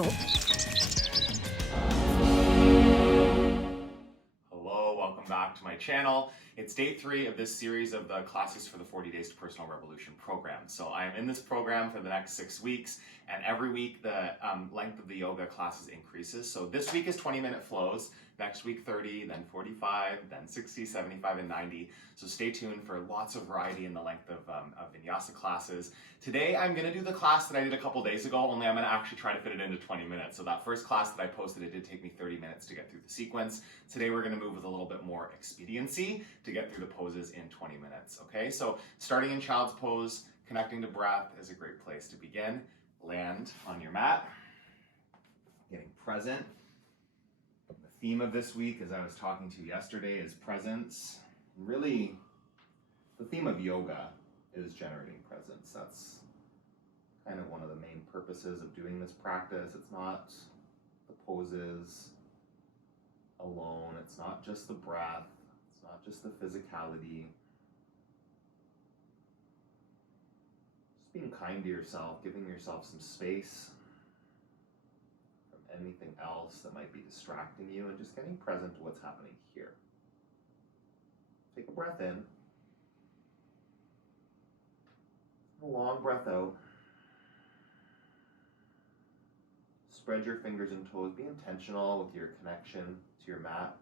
channel. Hello, welcome back to my channel. It's day 3 of this series of the Classes for the 40 Days to Personal Revolution program. So I am in this program for the next 6 weeks, and every week the length of the yoga classes increases. So this week is 20-minute flows, next week 30, then 45, then 60, 75, and 90. So stay tuned for lots of variety in the length of vinyasa classes. Today I'm going to do the class that I did a couple days ago, only I'm going to actually try to fit it into 20 minutes. So that first class that I posted, it did take me 30 minutes to get through the sequence. Today we're going to move with a little bit more expediency to get through the poses in 20 minutes. Okay, so starting in child's pose, connecting to breath is a great place to begin. Land on your mat, getting present. The theme of this week, as I was talking to you yesterday, is presence. Really, the theme of yoga is generating presence. That's kind of one of the main purposes of doing this practice. It's not the poses alone. It's not just the breath. It's not just the physicality. Just being kind to yourself, giving yourself some space from anything else that might be distracting you, and just getting present to what's happening here. Take a breath in. A long breath out. Spread your fingers and toes. Be intentional with your connection to your mat.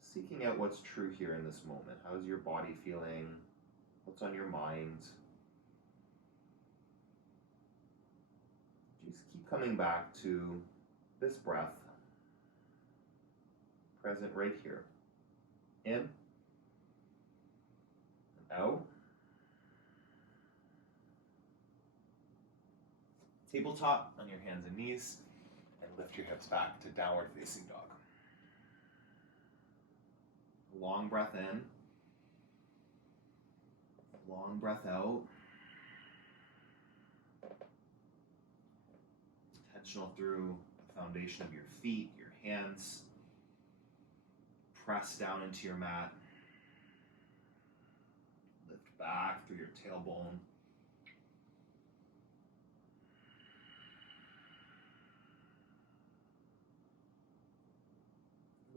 Seeking out what's true here in this moment. How's your body feeling? What's on your mind? Just keep coming back to this breath. Present right here. In. And out. Tabletop on your hands and knees, and lift your hips back to downward facing dog. Long breath in. Long breath out. Intentional through the foundation of your feet, your hands. Press down into your mat. Lift back through your tailbone.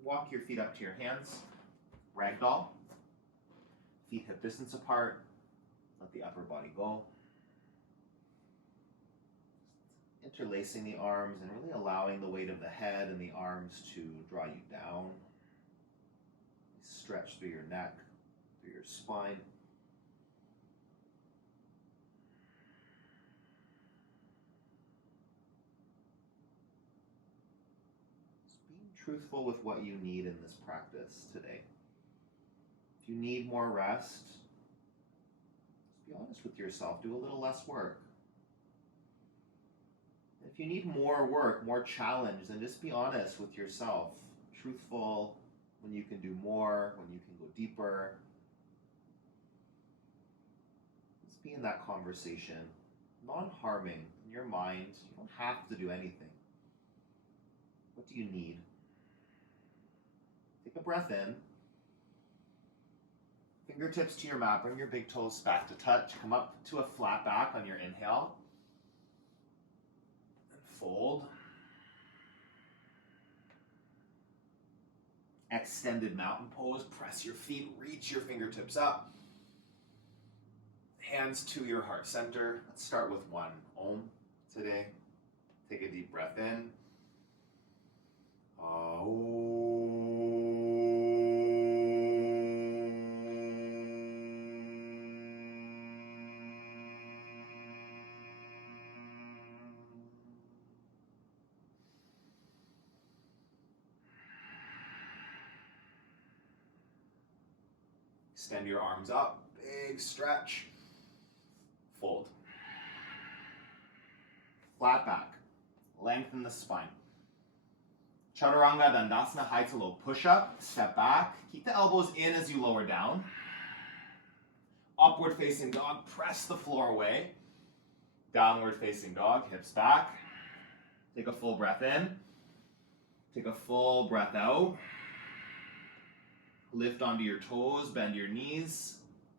Walk your feet up to your hands. Ragdoll. Feet hip distance apart. Let the upper body go. Interlacing the arms and really allowing the weight of the head and the arms to draw you down. Stretch through your neck, through your spine. Just being truthful with what you need in this practice today. If you need more rest, just be honest with yourself. Do a little less work. If you need more work, more challenge, then just be honest with yourself. Truthful when you can do more, when you can go deeper. Just be in that conversation, non-harming in your mind. You don't have to do anything. What do you need? Take a breath in. Fingertips to your mat. Bring your big toes back to touch. Come up to a flat back on your inhale. And fold. Extended mountain pose. Press your feet. Reach your fingertips up. Hands to your heart center. Let's start with one Om today. Take a deep breath in. Extend your arms up, big stretch, fold. Flat back, lengthen the spine. Chaturanga Dandasana, high to low push-up, step back. Keep the elbows in as you lower down. Upward facing dog, press the floor away. Downward facing dog, hips back. Take a full breath in. Take a full breath out. Lift onto your toes, bend your knees.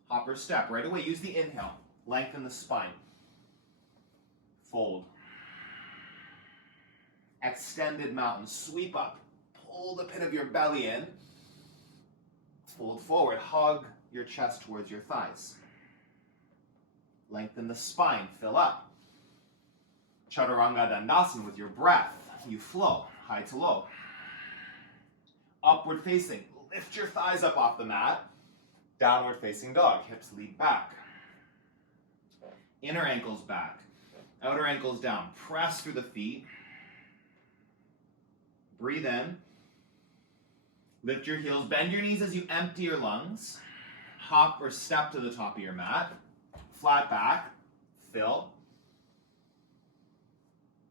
Hop or step. Right away, use the inhale. Lengthen the spine. Fold. Extended mountain. Sweep up. Pull the pit of your belly in. Fold forward. Hug your chest towards your thighs. Lengthen the spine. Fill up. Chaturanga Dandasana with your breath. You flow. High to low. Upward facing. Lift your thighs up off the mat. Downward facing dog. Hips lead back. Inner ankles back. Outer ankles down. Press through the feet. Breathe in. Lift your heels. Bend your knees as you empty your lungs. Hop or step to the top of your mat. Flat back. Fill.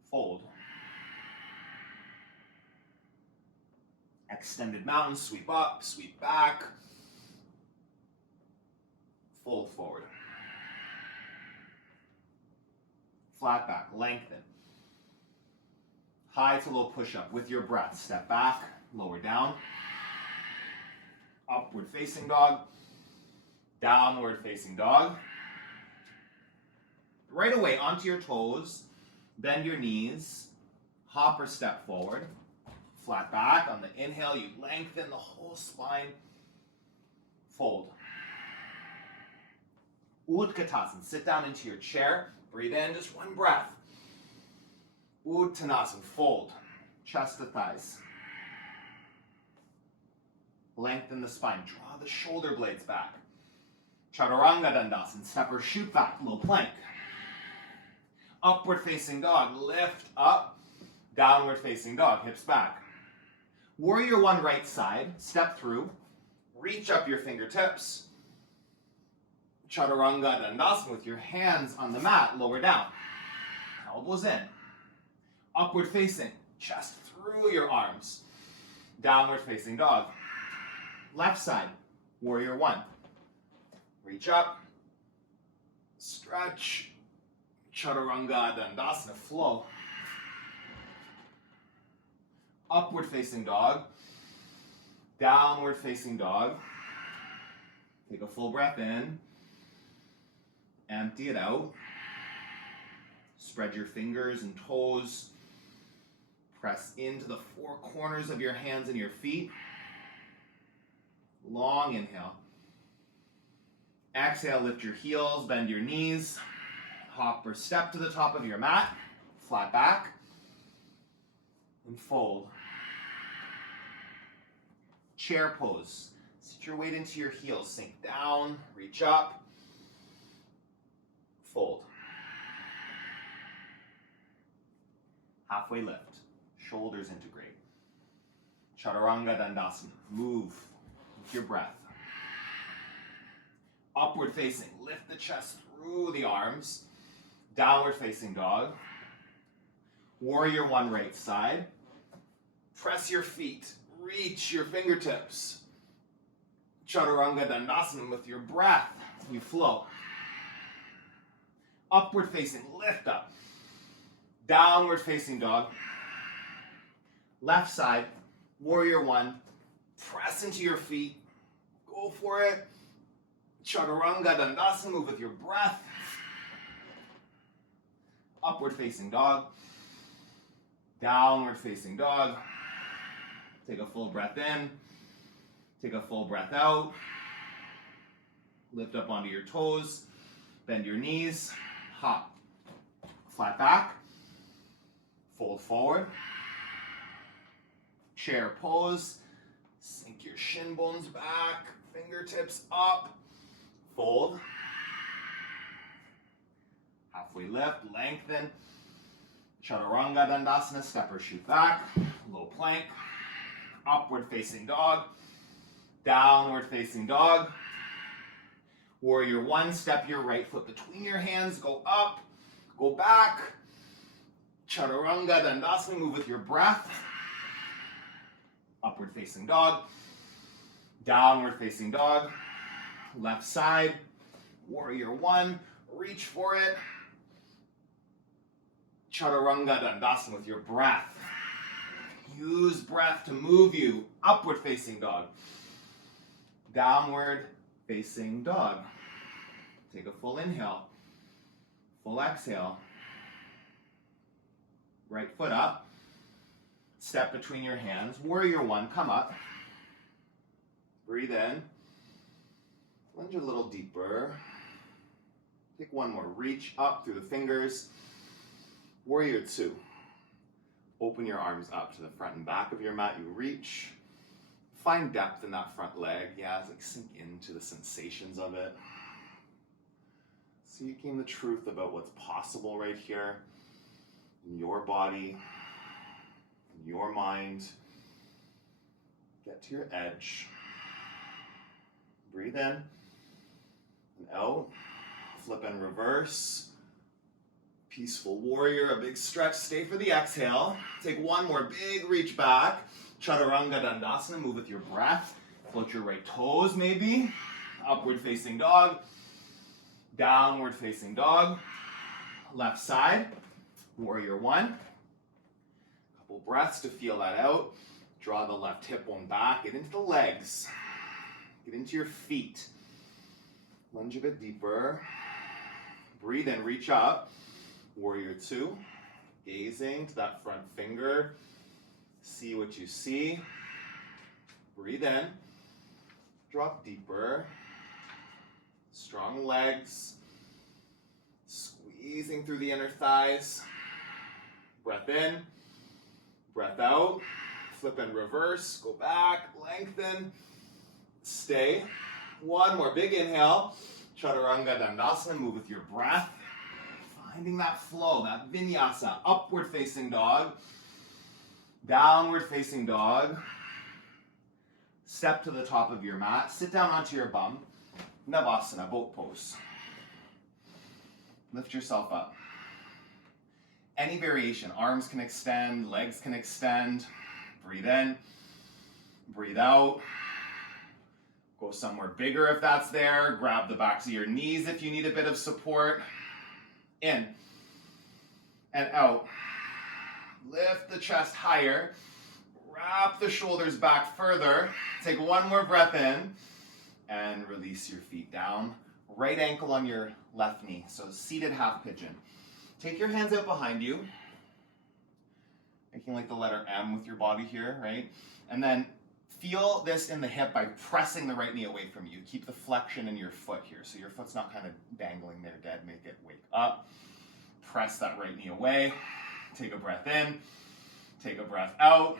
Fold. Extended mountain. Sweep up. Sweep back. Fold forward. Flat back, lengthen. High to low push-up with your breath. Step back, lower down. Upward facing dog. Downward facing dog. Right away, onto your toes. Bend your knees. Hop or step forward. Flat back. On the inhale, you lengthen the whole spine. Fold. Utkatasana. Sit down into your chair. Breathe in, just one breath. Uttanasana, fold. Chest to thighs. Lengthen the spine. Draw the shoulder blades back. Chaturanga Dandasana. Step or shoot back. Low plank. Upward facing dog. Lift up. Downward facing dog. Hips back. Warrior one right side. Step through. Reach up your fingertips. Chaturanga Dandasana with your hands on the mat, lower down. Elbows in. Upward facing, chest through your arms. Downward facing dog. Left side, warrior one. Reach up. Stretch. Chaturanga Dandasana, flow. Upward facing dog. Downward facing dog. Take a full breath in. Empty it out. Spread your fingers and toes. Press into the four corners of your hands and your feet. Long inhale. Exhale, lift your heels, bend your knees. Hop or step to the top of your mat. Flat back. And fold. Chair pose. Sit your weight into your heels. Sink down, reach up. Fold. Halfway lift. Shoulders integrate. Chaturanga Dandasana. Move with your breath. Upward facing. Lift the chest through the arms. Downward facing dog. Warrior one right side. Press your feet. Reach your fingertips. Chaturanga Dandasana with your breath. You flow. Upward facing, lift up. Downward facing dog. Left side, warrior one. Press into your feet. Go for it. Chaturanga Dandasana, move with your breath. Upward facing dog. Downward facing dog. Take a full breath in. Take a full breath out. Lift up onto your toes. Bend your knees. Hop. Flat back. Fold forward. Chair pose. Sink your shin bones back. Fingertips up. Fold. Halfway lift. Lengthen. Chaturanga Dandasana. Step or shoot back. Low plank. Upward facing dog. Downward facing dog. Warrior one, step your right foot between your hands, go up, go back. Chaturanga Dandasana, move with your breath. Upward facing dog. Downward facing dog. Left side, warrior one, reach for it. Chaturanga Dandasana with your breath. Use breath to move you. Upward facing dog. Downward facing dog. Take a full inhale. Full exhale. Right foot up. Step between your hands. Warrior one, come up. Breathe in. Lunge a little deeper. Take one more. Reach up through the fingers. Warrior two. Open your arms up to the front and back of your mat. You reach. Find depth in that front leg. Yeah, it's like sink into the sensations of it. Seeking the truth about what's possible right here in your body, in your mind. Get to your edge. Breathe in and out. Flip and reverse. Peaceful warrior, a big stretch. Stay for the exhale. Take one more big reach back. Chaturanga Dandasana, move with your breath. Float your right toes maybe. Upward facing dog. Downward facing dog. Left side. Warrior one. Couple breaths to feel that out. Draw the left hip bone back. Get into the legs. Get into your feet. Lunge a bit deeper. Breathe in, reach up. Warrior two. Gazing to that front finger. See what you see. Breathe in. Drop deeper. Strong legs. Squeezing through the inner thighs. Breath in. Breath out. Flip and reverse. Go back. Lengthen. Stay. One more big inhale. Chaturanga Dandasana. Move with your breath. Finding that flow, that vinyasa. Upward facing dog. Downward facing dog. Step to the top of your mat. Sit down onto your bum. Navasana, boat pose. Lift yourself up. Any variation. Arms can extend, legs can extend. Breathe in. Breathe out. Go somewhere bigger if that's there. Grab the backs of your knees if you need a bit of support. In and out. Lift the chest higher. Wrap the shoulders back further. Take one more breath in and release your feet down. Right ankle on your left knee. So seated half pigeon. Take your hands out behind you. Making like the letter M with your body here, right? And then feel this in the hip by pressing the right knee away from you. Keep the flexion in your foot here. So your foot's not kind of dangling there dead. Make it wake up. Press that right knee away. Take a breath in. Take a breath out.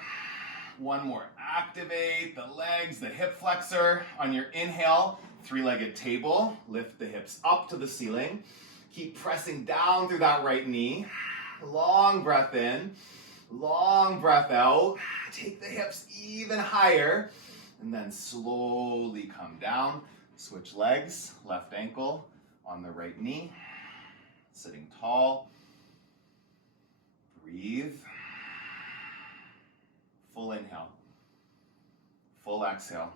One more. Activate the legs, the hip flexor. On your inhale, three-legged table. Lift the hips up to the ceiling. Keep pressing down through that right knee. Long breath in. Long breath out. Take the hips even higher. And then slowly come down. Switch legs. Left ankle on the right knee. Sitting tall. Breathe. Full inhale. Full exhale.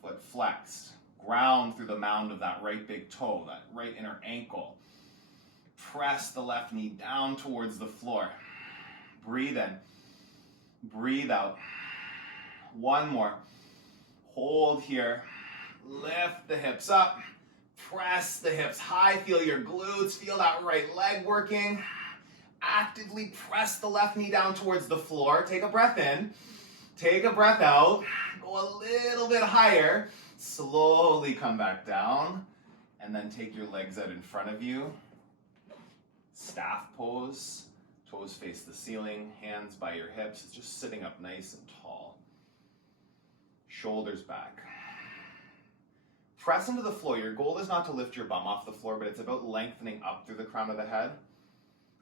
Foot flexed. Ground through the mound of that right big toe, that right inner ankle. Press the left knee down towards the floor. Breathe in. Breathe out. One more. Hold here. Lift the hips up. Press the hips high. Feel your glutes. Feel that right leg working. Actively press the left knee down towards the floor. Take a breath in. Take a breath out. Go a little bit higher. Slowly come back down. And then take your legs out in front of you. Staff pose. Toes face the ceiling. Hands by your hips. It's just sitting up nice and tall. Shoulders back. Press into the floor. Your goal is not to lift your bum off the floor, but it's about lengthening up through the crown of the head.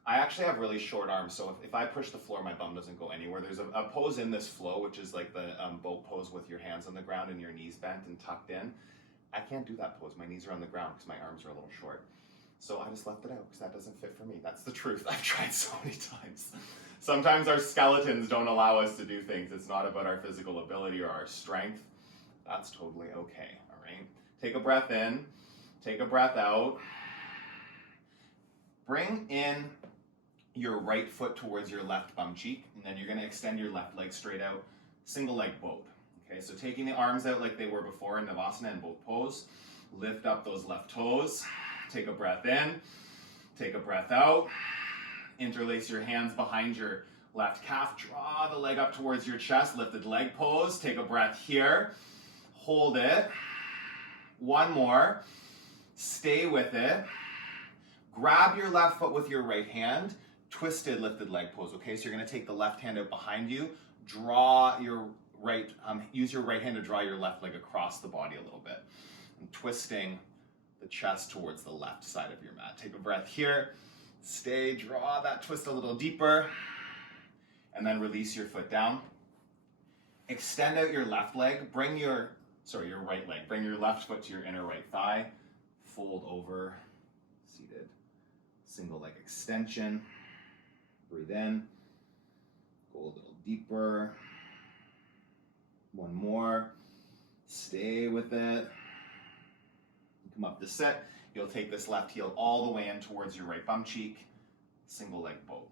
I actually have really short arms, so if I push the floor, my bum doesn't go anywhere. There's a pose in this flow, which is like the boat pose with your hands on the ground and your knees bent and tucked in. I can't do that pose. My knees are on the ground because my arms are a little short. So I just left it out because that doesn't fit for me. That's the truth. I've tried so many times. Sometimes our skeletons don't allow us to do things. It's not about our physical ability or our strength. That's totally okay, all right? Take a breath in. Take a breath out. Bring in your right foot towards your left bum cheek, and then you're going to extend your left leg straight out, single leg boat. Okay, so taking the arms out like they were before in Navasana and boat pose, lift up those left toes, Take a breath in. Take a breath out. Interlace your hands behind your left calf. Draw the leg up towards your chest. Lifted leg pose. Take a breath here. Hold it. One more. Stay with it. Grab your left foot with your right hand. Twisted lifted leg pose. Okay, so you're going to take the left hand out behind you. Draw your right, use your right hand to draw your left leg across the body a little bit. And twisting the chest towards the left side of your mat. Take a breath here. Stay, draw that twist a little deeper. And then release your foot down. Extend out your left leg. Bring your right leg. Bring your left foot to your inner right thigh. Fold over, seated. Single leg extension. Breathe in. Go a little deeper. One more. Stay with it. Come up to sit. You'll take this left heel all the way in towards your right bum cheek. Single leg boat.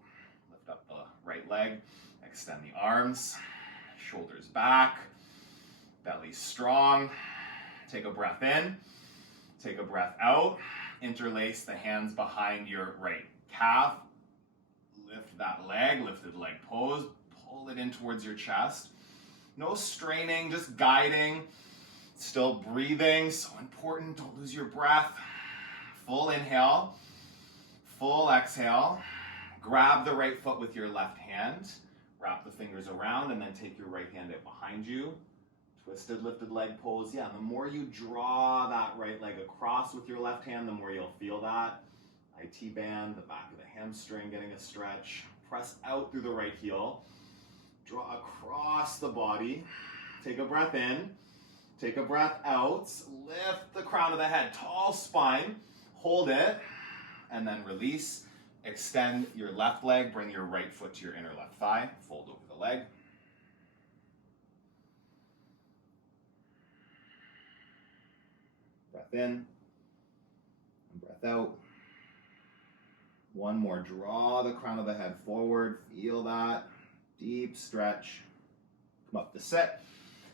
Lift up the right leg. Extend the arms. Shoulders back. Belly strong. Take a breath in. Take a breath out. Interlace the hands behind your right calf. Lift that leg. Lifted leg pose. Pull it in towards your chest. No straining, just guiding. Still breathing, so important, don't lose your breath. Full inhale, full exhale. Grab the right foot with your left hand. Wrap the fingers around and then take your right hand out behind you. Twisted, lifted leg pose. Yeah, the more you draw that right leg across with your left hand, the more you'll feel that. IT band, the back of the hamstring getting a stretch. Press out through the right heel. Draw across the body. Take a breath in. Take a breath out. Lift the crown of the head. Tall spine. Hold it. And then release. Extend your left leg. Bring your right foot to your inner left thigh. Fold over the leg. Breath in. And breath out. One more. Draw the crown of the head forward. Feel that. Deep stretch. Come up to sit.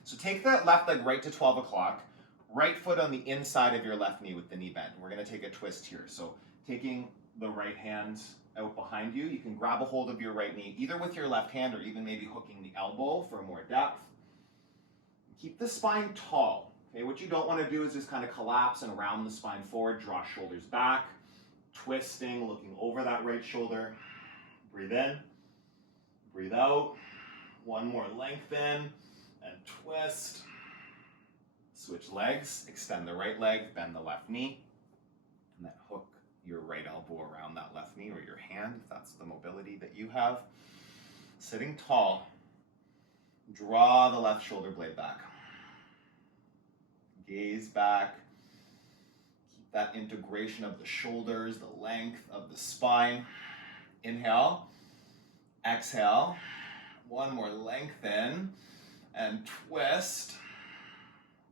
So take that left leg right to 12 o'clock. Right foot on the inside of your left knee with the knee bent. We're going to take a twist here. So taking the right hand out behind you, you can grab a hold of your right knee, either with your left hand or even maybe hooking the elbow for more depth. Keep the spine tall. Okay, what you don't want to do is just kind of collapse and round the spine forward, draw shoulders back, twisting, looking over that right shoulder. Breathe in. Breathe out. One more, lengthen and twist. Switch legs, extend the right leg, bend the left knee, and then hook your right elbow around that left knee or your hand, if that's the mobility that you have. Sitting tall, draw the left shoulder blade back. Gaze back. Keep that integration of the shoulders, the length of the spine. Inhale. Exhale, one more, lengthen and twist.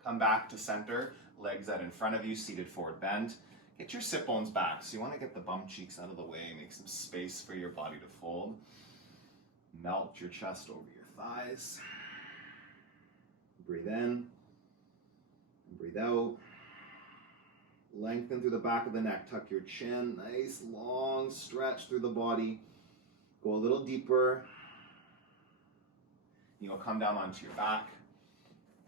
Come back to center, legs out in front of you, seated forward bend. Get your sit bones back. So you want to get the bum cheeks out of the way, make some space for your body to fold. Melt your chest over your thighs. Breathe in, and breathe out. Lengthen through the back of the neck, tuck your chin, nice long stretch through the body. Go a little deeper. You'll come down onto your back.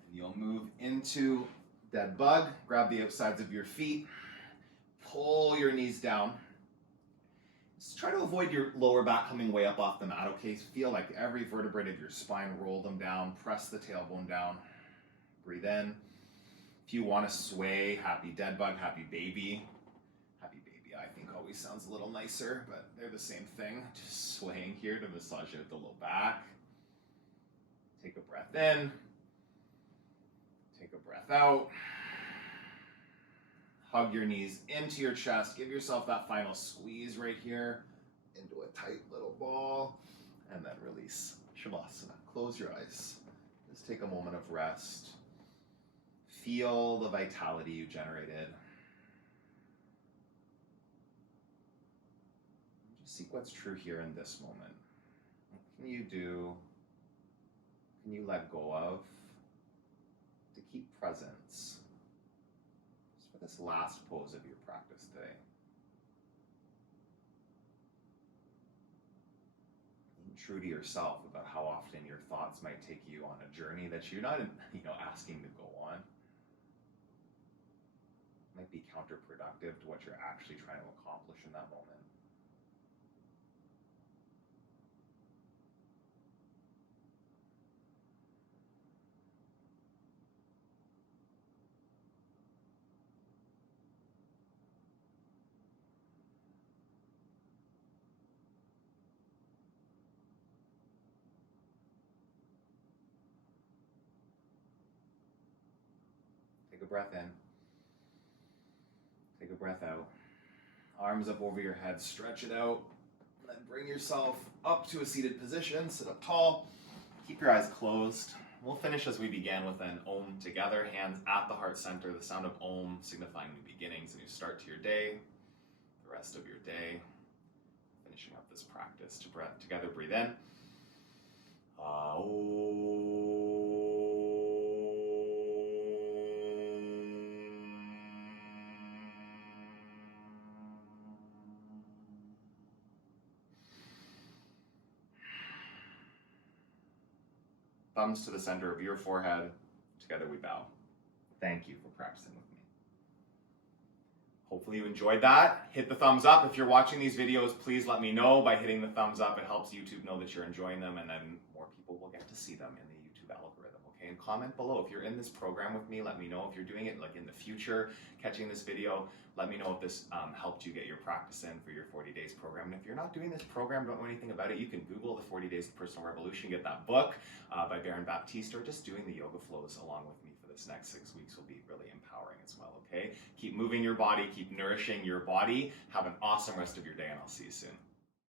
And you'll move into dead bug. Grab the outsides of your feet. Pull your knees down. Just try to avoid your lower back coming way up off the mat, okay? Feel like every vertebrae of your spine, roll them down. Press the tailbone down. Breathe in. If you want to sway, happy dead bug, happy baby. Happy baby, I think always sounds a little nicer, but they're the same thing. Just swaying here to massage out the low back. Take a breath in. Take a breath out. Hug your knees into your chest. Give yourself that final squeeze right here into a tight little ball. And then release. Shavasana. Close your eyes. Just take a moment of rest. Feel the vitality you generated. Just seek what's true here in this moment. What can you do? Can you let go of to keep presence? Just for this last pose of your practice today. Being true to yourself about how often your thoughts might take you on a journey that you're not, asking to go on. It might be counterproductive to what you're actually trying to accomplish in that moment. Take a breath in. Take a breath out. Arms up over your head, stretch it out. Then bring yourself up to a seated position, sit up tall. Keep your eyes closed. We'll finish as we began with an Om together, hands at the heart center, the sound of Om signifying new beginnings, a new start to your day, the rest of your day. Finishing up this practice. Together, breathe in. Thumbs to the center of your forehead. Together we bow. Thank you for practicing with me. Hopefully you enjoyed that. Hit the thumbs up. If you're watching these videos, please let me know by hitting the thumbs up. It helps YouTube know that you're enjoying them, and then more people will get to see them in the YouTube algorithm, okay? And comment below. If you're in this program with me, let me know. If you're doing it like in the future, catching this video, let me know if this helped you get your practice in for your 40 days program. And if you're not doing this program, don't know anything about it, you can Google the 40 Days to Personal Revolution, get that book by Baptiste, or just doing the yoga flows along with me for this next 6 weeks will be really empowering as well, okay? Keep moving your body, keep nourishing your body. Have an awesome rest of your day, and I'll see you soon.